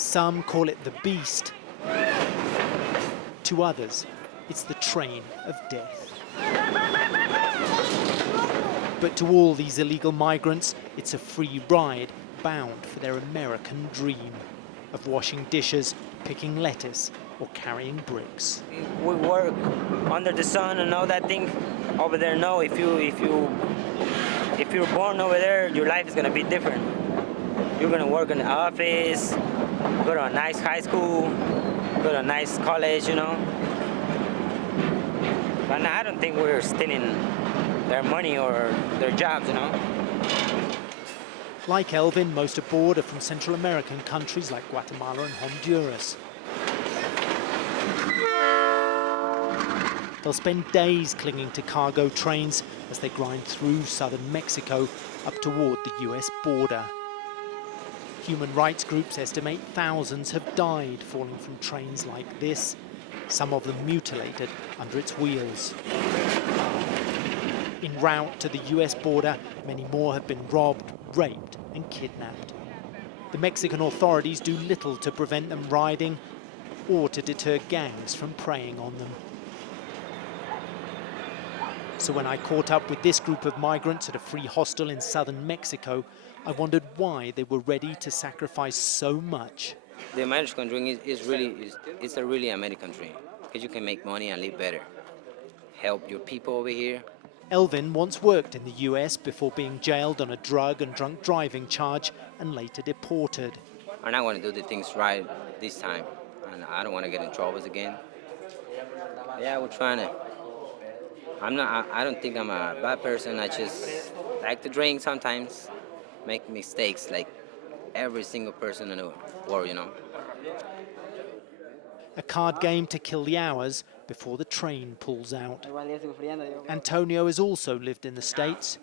Some call it the Beast. To others, it's the train of death. But to all these illegal migrants, it's a free ride bound for their American dream of washing dishes, picking lettuce, or carrying bricks. We work under the sun and all that thing. Over there, no. If you're born over there, your life is gonna be different. You're gonna work in the office, go to a nice high school, go to a nice college, you know. But I don't think we're stealing their money or their jobs, you know. Like Elvin, most aboard are from Central American countries like Guatemala and Honduras. They'll spend days clinging to cargo trains as they grind through southern Mexico up toward the US border. Human rights groups estimate thousands have died falling from trains like this, some of them mutilated under its wheels. En route to the US border, many more have been robbed, raped and kidnapped. The Mexican authorities do little to prevent them riding or to deter gangs from preying on them. So when I caught up with this group of migrants at a free hostel in southern Mexico, I wondered why they were ready to sacrifice so much. The American dream is a really American dream, because you can make money and live better. Help your people over here. Elvin once worked in the US before being jailed on a drug and drunk driving charge and later deported. And I want to do the things right this time, and I don't want to get in trouble again. Yeah, we're trying to. I don't think I'm a bad person. I just like to drink sometimes, make mistakes like every single person in the world, you know. A card game to kill the hours before the train pulls out. Antonio has also lived in the States.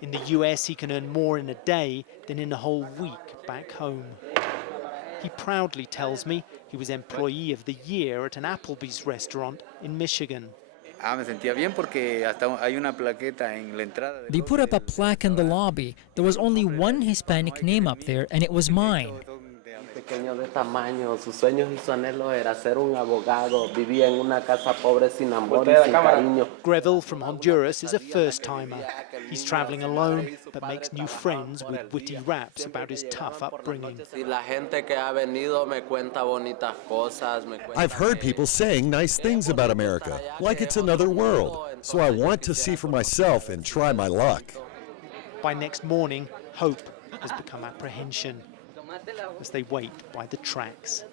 In the US, he can earn more in a day than in a whole week back home. He proudly tells me he was Employee of the Year at an Applebee's restaurant in Michigan. They put up a plaque in the lobby. There was only one Hispanic name up there, and it was mine. Greville from Honduras is a first-timer. He's traveling alone, but makes new friends with witty raps about his tough upbringing. I've heard people saying nice things about America, like it's another world. So I want to see for myself and try my luck. By next morning, hope has become apprehension as they wait by the tracks.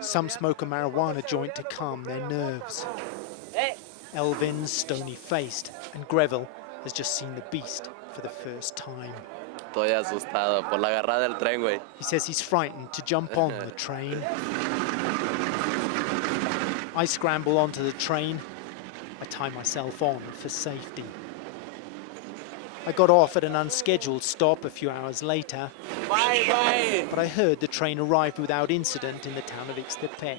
Some smoke a marijuana joint to calm their nerves. Elvin's stony-faced, and Greville has just seen the Beast for the first time. He says he's frightened to jump on the train. I scramble onto the train. I tie myself on for safety. I got off at an unscheduled stop a few hours later, but I heard the train arrived without incident in the town of Ixtepec.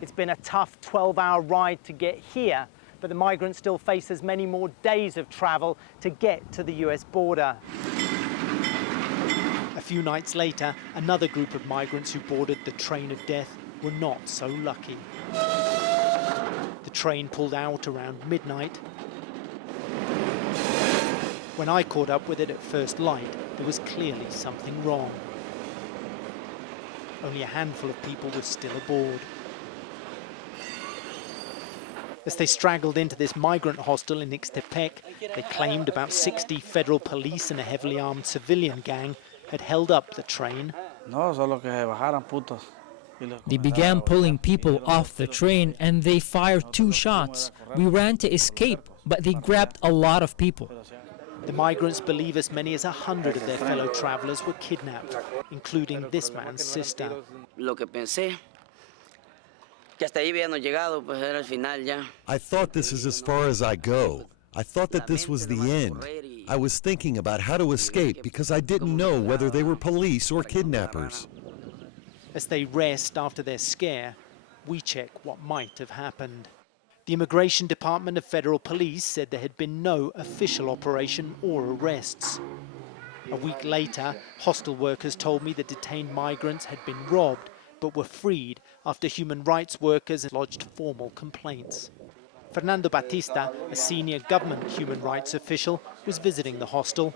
It's been a tough 12-hour ride to get here, but the migrant still faces many more days of travel to get to the US border. A few nights later, another group of migrants who boarded the train of death were not so lucky. The train pulled out around midnight. When I caught up with it at first light, there was clearly something wrong. Only a handful of people were still aboard. As they straggled into this migrant hostel in Ixtepec, they claimed about 60 federal police and a heavily armed civilian gang had held up the train. They began pulling people off the train, and they fired 2 shots. We ran to escape, but they grabbed a lot of people. The migrants believe as many as 100 of their fellow travelers were kidnapped, including this man's sister. I thought this is as far as I go. I thought that this was the end. I was thinking about how to escape because I didn't know whether they were police or kidnappers. As they rest after their scare, we check what might have happened. The Immigration Department of Federal Police said there had been no official operation or arrests. A week later, hostel workers told me the detained migrants had been robbed but were freed after human rights workers lodged formal complaints. Fernando Batista, a senior government human rights official, was visiting the hostel.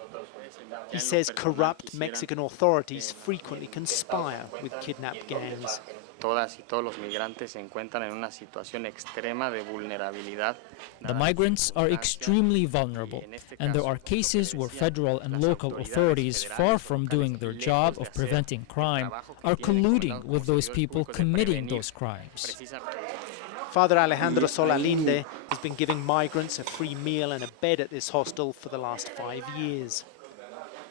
He says corrupt Mexican authorities frequently conspire with kidnapped gangs. Todas y todos los migrantes se encuentran en una situación extrema de vulnerabilidad. The migrants are extremely vulnerable, and there are cases where federal and local authorities, far from doing their job of preventing crime, are colluding with those people committing those crimes. Father Alejandro Solalinde has been giving migrants a free meal and a bed at this hostel for the last 5 years.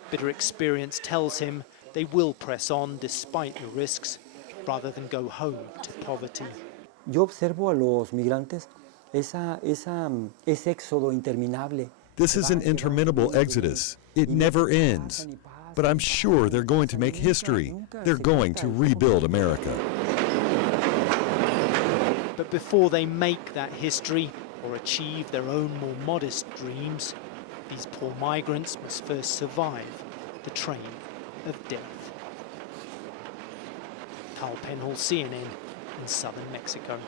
Bitter experience tells him they will press on despite the risks, rather than go home to poverty. Yo observo a los migrantes ese éxodo interminable. This is an interminable exodus. It never ends. But I'm sure they're going to make history. They're going to rebuild America. But before they make that history or achieve their own more modest dreams, these poor migrants must first survive the train of death. Carl Penhall, CNN, in southern Mexico.